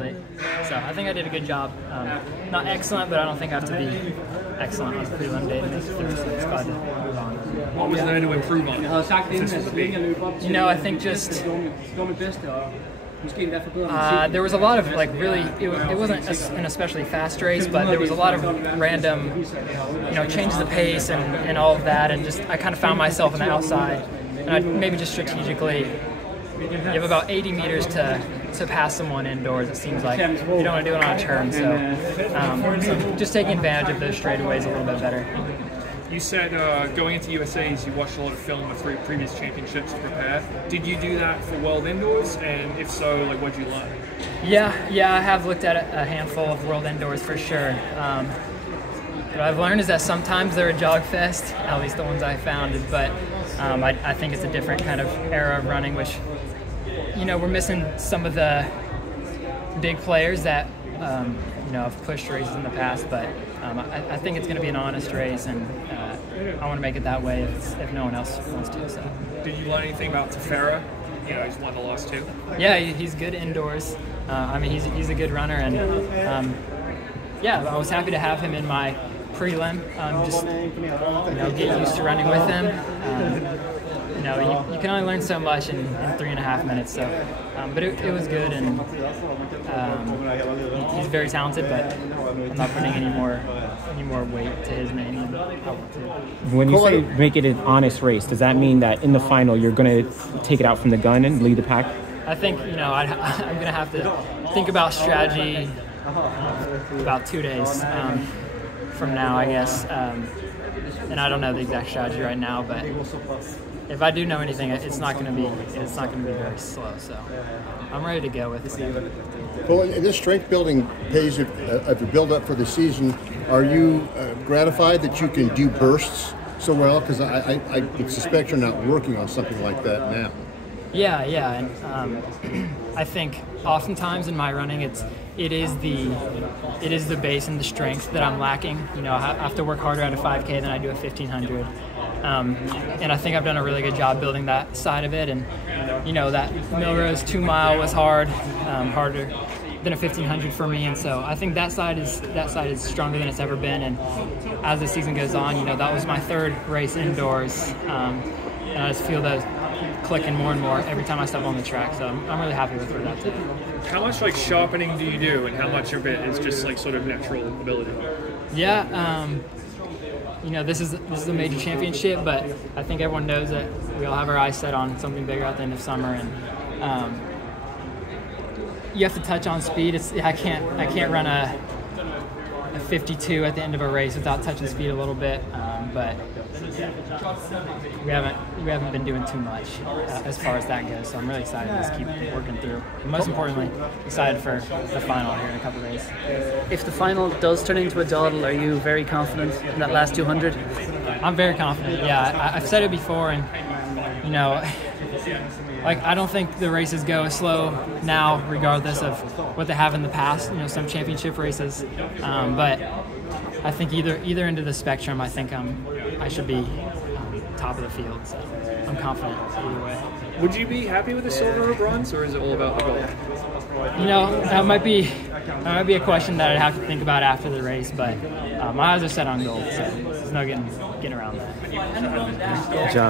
athlete. So I think I did a good job. Not excellent, but I don't think I have to be excellent on the prelim day to make it through, so just glad to move on. What was there to improve on? You know, I think just there was a lot of like really, it wasn't an especially fast race, but there was a lot of random, you know, changes of pace and all of that, and just I kind of found myself on the outside, and I maybe just strategically, you have about 80 meters to pass someone indoors, it seems like. You don't want to do it on a turn, so just taking advantage of those straightaways a little bit better. You said going into USA's, you watched a lot of film of previous championships to prepare. Did you do that for World Indoors? And if so, like, what did you learn? Yeah, I have looked at a handful of World Indoors for sure. What I've learned is that sometimes they're a jog fest, at least the ones I found, but I think it's a different kind of era of running, which, you know, we're missing some of the big players that, you know, have pushed races in the past, but I think it's going to be an honest race, and I want to make it that way if no one else wants to. So. Did you learn anything about Tefera? You know, he's won the last two. Yeah, he's good indoors. I mean, he's a good runner, and yeah, I was happy to have him in my prelim. Just, you know, get used to running with him. You know, you can only learn so much in 3.5 minutes. So, but it was good, and he's very talented. But I'm not putting any more weight to his name than I want to. When you say make it an honest race, does that mean that in the final you're going to take it out from the gun and lead the pack? I think, you know, I'm going to have to think about strategy about 2 days from now, I guess. And I don't know the exact strategy right now, but if I do know anything, it's not going to be very slow. So I'm ready to go with it. Well, in this strength building phase of your build up for the season, are you gratified that you can do bursts so well? Because I would suspect you're not working on something like that now. Yeah, and I think oftentimes in my running, it is the base and the strength that I'm lacking. You know, I have to work harder at a 5K than I do a 1500. And I think I've done a really good job building that side of it. And you know, that Millrose 2 mile was harder than a 1500 for me. And so I think that side is stronger than it's ever been. And as the season goes on, you know, that was my 3rd race indoors, and I just feel those clicking more and more every time I step on the track. So I'm really happy with where that's at. How much like sharpening do you do, and how much of it is just like sort of natural ability? Yeah. You know, this is a major championship, but I think everyone knows that we all have our eyes set on something bigger at the end of summer, and you have to touch on speed. I can't run a 52 at the end of a race without touching speed a little bit, but we haven't been doing too much as far as that goes. So I'm really excited to just keep working through. And most importantly, excited for the final here in a couple of days. If the final does turn into a dawdle, are you very confident in that last 200? I'm very confident. Yeah, I've said it before, and you know, like I don't think the races go slow now, regardless of what they have in the past. You know, some championship races, but I think either end of the spectrum, I think I should be top of the field. So I'm confident either way. Would you be happy with a silver or bronze, or is it all about the gold? You know, that might be a question that I'd have to think about after the race, but my eyes are set on gold, so there's no getting around that. Good job.